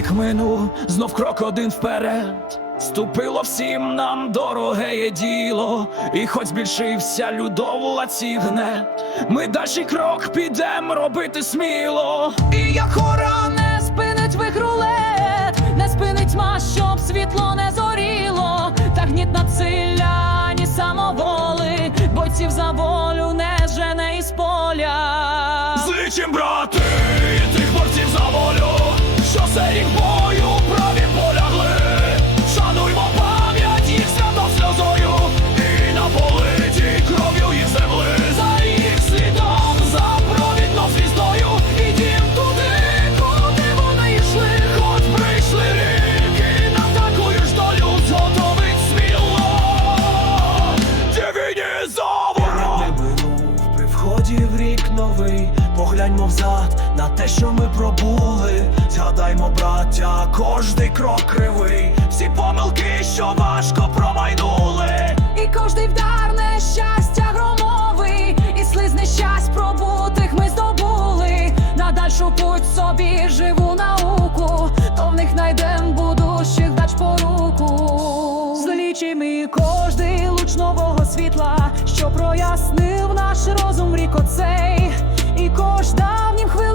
рік минув, знов крок один вперед. Ступило всім нам дороге діло, і хоч збільшився людовлаці гнет, ми далі крок підем робити сміло. І як хора не спинить вигрулет, не спинить ма, щоб світло не зоріло, та гніт насилля, ні самоволи, бойців за волю не жене із поля. Зичим, брати, що Погляньмо взад на те, що ми пробули. Згадаймо, браття, кожний крок кривий. Всі помилки, що важко промайнули. І кожний вдар нещастя громовий, і слиз нещасть пробутих ми здобули. На дальшу путь собі живу науку, то в них найдем будущих дач по руку. Злічим і кожний луч нового світла, що прояснив наш розум рік оцей, і давнім в